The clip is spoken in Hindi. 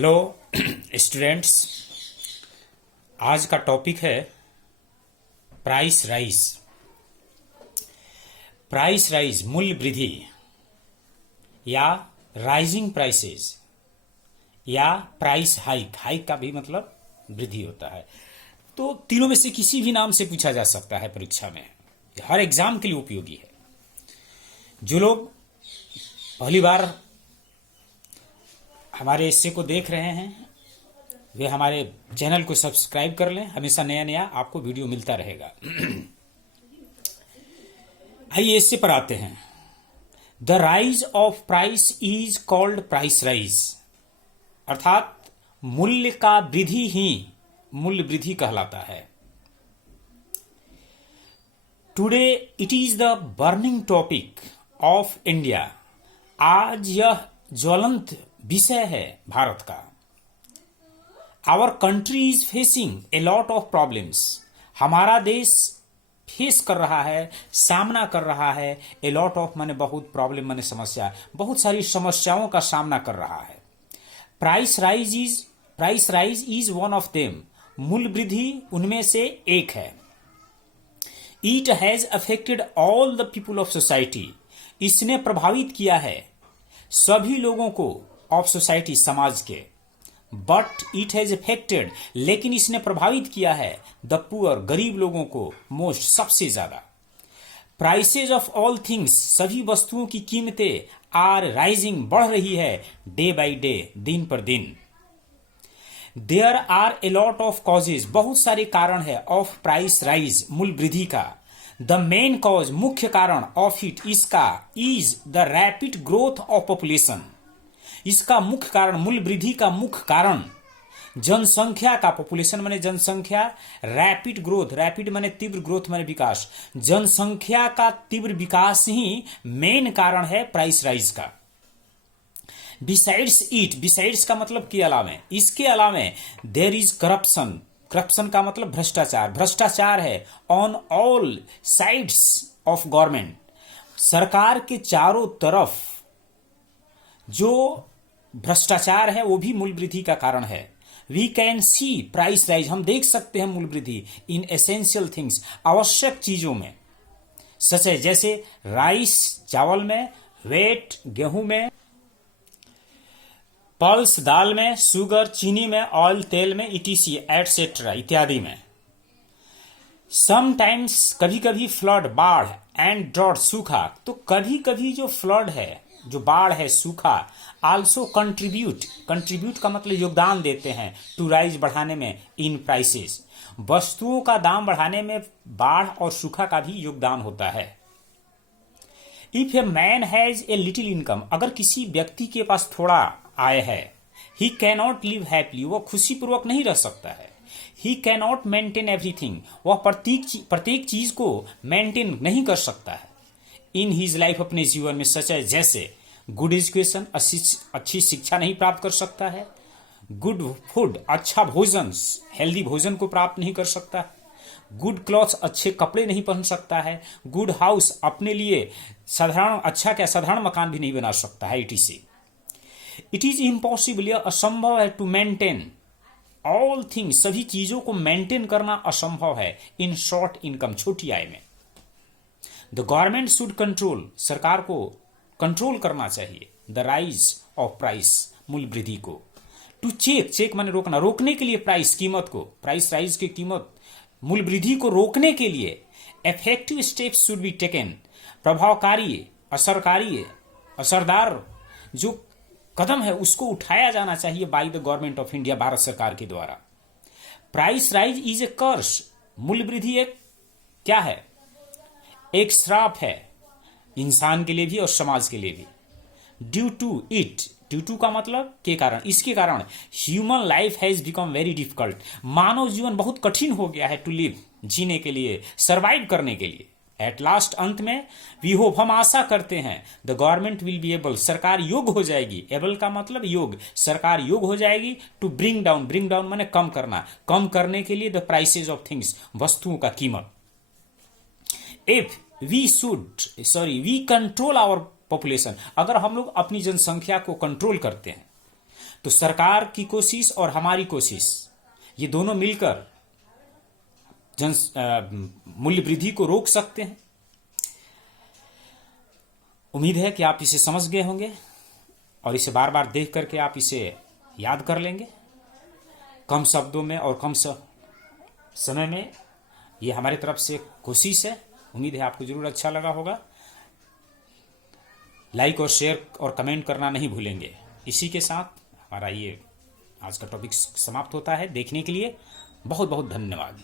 Hello students. आज का टॉपिक है प्राइस राइज। प्राइस राइज मूल्य वृद्धि या राइजिंग प्राइसेस या प्राइस हाइक। हाइक का भी मतलब वृद्धि होता है। तो तीनों में से किसी भी नाम से पूछा जा सकता है परीक्षा में। हर एग्जाम के लिए उपयोगी है। जो लोग पहली बार हमारे हिस्से को देख रहे हैं वे हमारे चैनल को सब्सक्राइब कर लें। हमेशा नया नया आपको वीडियो मिलता रहेगा। आइए इससे पर आते हैं। The rise of price is called price rise, अर्थात मूल्य का वृद्धि ही मूल्य वृद्धि कहलाता है। Today it is the burning topic of India. आज यह ज्वलंत विषय है भारत का। Our country is facing a lot of problems. हमारा देश फेस कर रहा है, सामना कर रहा है। ए लॉट ऑफ माने बहुत, प्रॉब्लम माने समस्या, बहुत सारी समस्याओं का सामना कर रहा है। Price rise is one of them. मूल्य वृद्धि उनमें से एक है। It has affected all the people of society. इसने प्रभावित किया है सभी लोगों को ऑफ सोसाइटी, समाज के। बट इट हैज अफेक्टेड, लेकिन इसने प्रभावित किया है द पुअर, गरीब लोगों को मोस्ट, सबसे ज्यादा। प्राइसेज ऑफ ऑल थिंग्स, सभी वस्तुओं की कीमतें आर राइजिंग, बढ़ रही है डे बाई डे, दिन पर दिन। There are a lot of causes, बहुत सारे कारण है ऑफ प्राइस राइज, मूल्य वृद्धि का। द मेन कॉज, मुख्य कारण ऑफ इट, इसका, is the rapid growth of population. इसका मुख्य कारण, मूल्य वृद्धि का मुख्य कारण जनसंख्या का, पॉपुलेशन माने जनसंख्या, रैपिड ग्रोथ, रैपिड माने तीव्र, ग्रोथ माने विकास। जनसंख्या का तीव्र विकास ही मेन कारण है प्राइस राइज का। बिसाइड्स इट, बिसाइड्स का मतलब के अलावा, इसके अलावा देयर इज करप्शन। करप्शन का मतलब भ्रष्टाचार, भ्रष्टाचार है on all sides of government. सरकार के चारों तरफ जो भ्रष्टाचार है वो भी मूल्य वृद्धि का कारण है। We can see price rise, हम देख सकते हैं मूल्य वृद्धि इन एसेंशियल थिंग्स, आवश्यक चीजों में, सच है जैसे राइस, चावल में, वेट, गेहूं में, पल्स, दाल में, शुगर, चीनी में, ऑयल, तेल में, इटीसी एटसेट्रा इत्यादि में। समटाइम्स, कभी कभी फ्लड, बाढ़, एंड ड्रॉट, सूखा। तो कभी कभी जो फ्लड है, जो बाढ़ है, सूखा, आल्सो कंट्रीब्यूट, कंट्रीब्यूट का मतलब योगदान देते हैं टू राइज, बढ़ाने में, इन प्राइसेस, वस्तुओं का दाम बढ़ाने में बाढ़ और सूखा का भी योगदान होता है। If a man has a little income, अगर किसी व्यक्ति के पास थोड़ा आय है, ही कैनॉट लिव हैप्पीली, वह खुशी पूर्वक नहीं रह सकता है। ही कैनॉट मेंटेन एवरीथिंग, वह प्रत्येक चीज को मेंटेन नहीं कर सकता है इन हीज लाइफ, अपने जीवन में, सच है जैसे गुड एजुकेशन, अच्छी शिक्षा नहीं प्राप्त कर सकता है। गुड फूड, अच्छा भोजन, हेल्दी भोजन को प्राप्त नहीं कर सकता है। गुड क्लॉथ्स, अच्छे कपड़े नहीं पहन सकता है। गुड हाउस, अपने लिए साधारण, अच्छा क्या साधारण मकान भी नहीं बना सकता है। इट इज इम्पॉसिबल, यह असंभव है, टू मेंटेन ऑल थिंग्स, सभी चीजों को मेंटेन करना असंभव है इन शॉर्ट इनकम, छोटी आय में। द गवर्नमेंट शुड कंट्रोल, सरकार को कंट्रोल करना चाहिए द राइज ऑफ प्राइस, मूल्य वृद्धि को। टू चेक, चेक माने रोकना, रोकने के लिए प्राइस, कीमत को, प्राइस राइज की कीमत, मूल्य वृद्धि को रोकने के लिए effective steps should be taken, प्रभावकारी, असरदार जो कदम है उसको उठाया जाना चाहिए by the government of India, Bharat सरकार के द्वारा। प्राइस राइज इज ए कर्स, मूल्य वृद्धि एक क्या है, एक श्राप है, इंसान के लिए भी और समाज के लिए भी। Due to it, due to का मतलब के कारण, इसके कारण human life has become very difficult, मानव जीवन बहुत कठिन हो गया है टू लिव, जीने के लिए, सर्वाइव करने के लिए। एट लास्ट, अंत में, वी होप, हम आशा करते हैं, the government will be able, सरकार योग्य हो जाएगी, एबल का मतलब योग, सरकार योग्य हो जाएगी, to bring down, bring down माने कम करना, कम करने के लिए द प्राइसेज ऑफ थिंग्स, वस्तुओं का कीमत। If we control our population, अगर हम लोग अपनी जनसंख्या को कंट्रोल करते हैं तो सरकार की कोशिश और हमारी कोशिश, ये दोनों मिलकर मूल्य वृद्धि को रोक सकते हैं। उम्मीद है कि आप इसे समझ गए होंगे और इसे बार बार देख करके आप इसे याद कर लेंगे। कम शब्दों में और कम समय में ये हमारी तरफ से कोशिश है। उम्मीद है आपको जरूर अच्छा लगा होगा। लाइक और शेयर और कमेंट करना नहीं भूलेंगे। इसी के साथ हमारा ये आज का टॉपिक समाप्त होता है। देखने के लिए बहुत बहुत धन्यवाद।